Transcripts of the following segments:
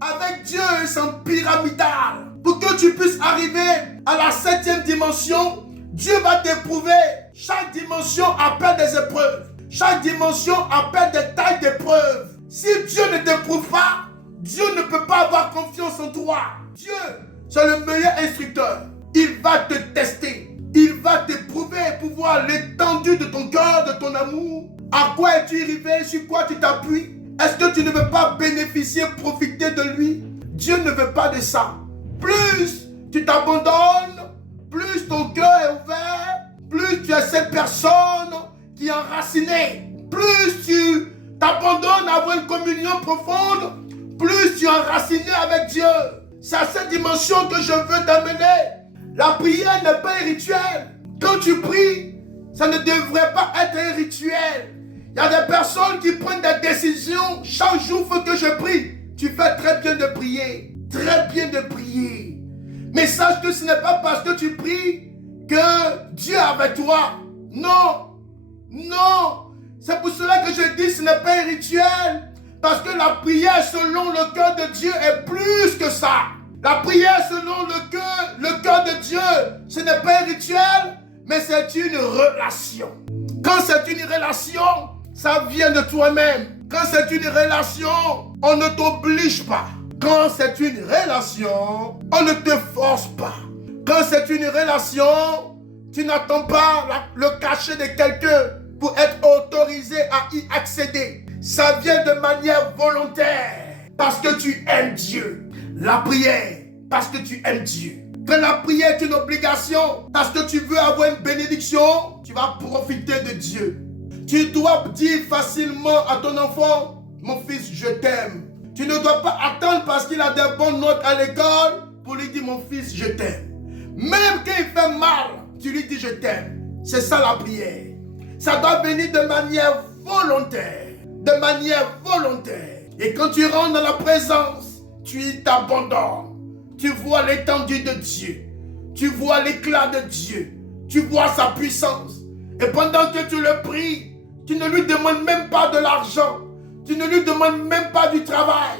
avec Dieu, c'est pyramidal. Pour que tu puisses arriver à la 7e dimension, Dieu va t'éprouver. Chaque dimension appelle des épreuves. Chaque dimension appelle des tailles d'épreuves. Si Dieu ne t'éprouve pas, Dieu ne peut pas avoir confiance en toi. Dieu, c'est le meilleur instructeur. Il va te tester. Il va t'éprouver pour voir l'étendue de ton cœur, de ton amour. À quoi es-tu arrivé? Sur quoi tu t'appuies? Est-ce que tu ne veux pas bénéficier, profiter de lui? Dieu ne veut pas de ça. Plus tu t'abandonnes, plus ton cœur est ouvert, plus tu es cette personne qui est enracinée. Plus tu t'abandonnes à avoir une communion profonde, plus tu es enraciné avec Dieu. C'est à cette dimension que je veux t'amener. La prière n'est pas un rituel. Quand tu pries, ça ne devrait pas être un rituel. Il y a des personnes qui prennent des décisions. Chaque jour, il faut que je prie. Tu fais très bien de prier. Très bien de prier. Mais sache que ce n'est pas parce que tu pries que Dieu est avec toi. Non. Non. C'est pour cela que je dis que ce n'est pas un rituel. Parce que la prière selon le cœur de Dieu est plus que ça. La prière selon le cœur de Dieu, ce n'est pas un rituel, mais c'est une relation. Quand c'est une relation, ça vient de toi-même. Quand c'est une relation, on ne t'oblige pas. Quand c'est une relation, on ne te force pas. Quand c'est une relation, tu n'attends pas le cachet de quelqu'un pour être autorisé à y accéder. Ça vient de manière volontaire, parce que tu aimes Dieu. La prière, parce que tu aimes Dieu. Quand la prière est une obligation, parce que tu veux avoir une bénédiction, tu vas profiter de Dieu. Tu dois dire facilement à ton enfant, mon fils, je t'aime. Tu ne dois pas attendre parce qu'il a des bonnes notes à l'école pour lui dire, mon fils, je t'aime. Même quand il fait mal, tu lui dis, je t'aime. C'est ça la prière. Ça doit venir de manière volontaire. De manière volontaire. Et quand tu rentres dans la présence, tu t'abandonnes. Tu vois l'étendue de Dieu. Tu vois l'éclat de Dieu. Tu vois sa puissance. Et pendant que tu le pries, tu ne lui demandes même pas de l'argent. Tu ne lui demandes même pas du travail.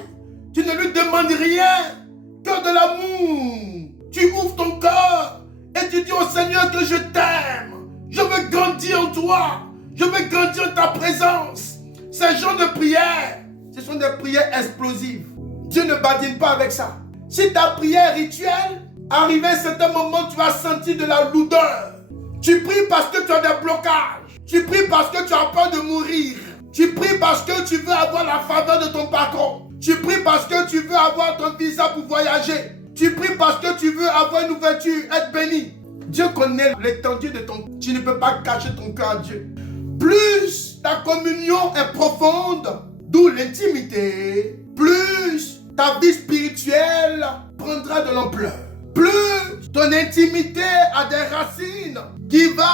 Tu ne lui demandes rien que de l'amour. Tu ouvres ton cœur et tu dis au Seigneur que je t'aime. Je veux grandir en toi. Je veux grandir en ta présence. Ces genres de prières, ce sont des prières explosives. Dieu ne badine pas avec ça. Si ta prière est rituelle, arrivé à un certain moment, tu vas sentir de la lourdeur. Tu pries parce que tu as des blocages. Tu pries parce que tu as peur de mourir. Tu pries parce que tu veux avoir la faveur de ton patron. Tu pries parce que tu veux avoir ton visa pour voyager. Tu pries parce que tu veux avoir une ouverture, être béni. Dieu connaît l'étendue de ton... Tu ne peux pas cacher ton cœur à Dieu. Plus ta communion est profonde, d'où l'intimité, plus ta vie spirituelle prendra de l'ampleur. Plus ton intimité a des racines qui vont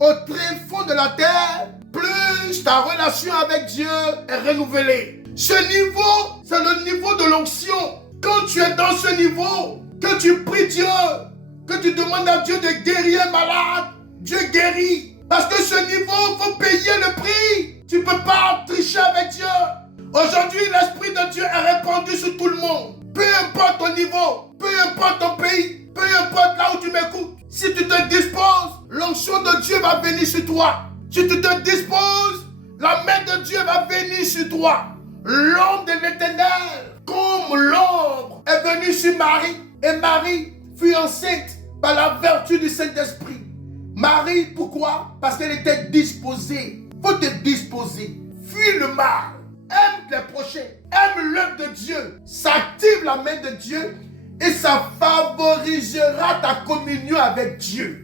au très fond de la terre, plus ta relation avec Dieu est renouvelée. Ce niveau, c'est le niveau de l'onction. Quand tu es dans ce niveau, que tu pries Dieu, que tu demandes à Dieu de guérir un malade, Dieu guérit. Parce que ce niveau, il faut payer le prix. Tu ne peux pas tricher avec Dieu. Aujourd'hui, l'Esprit de Dieu est répandu sur tout le monde. Peu importe ton niveau, peu importe ton pays, peu importe là où tu m'écoutes. Si tu te disposes, l'onction de Dieu va venir sur toi. Si tu te disposes, la main de Dieu va venir sur toi. L'ombre de l'Éternel, comme l'ombre, est venue sur Marie. Et Marie fut enceinte par la vertu du Saint-Esprit. Marie, pourquoi? Parce qu'elle était disposée. Il faut te disposer. Fuis le mal. Aime les prochains. Aime l'œuvre de Dieu. Ça active la main de Dieu et ça favorisera ta communion avec Dieu.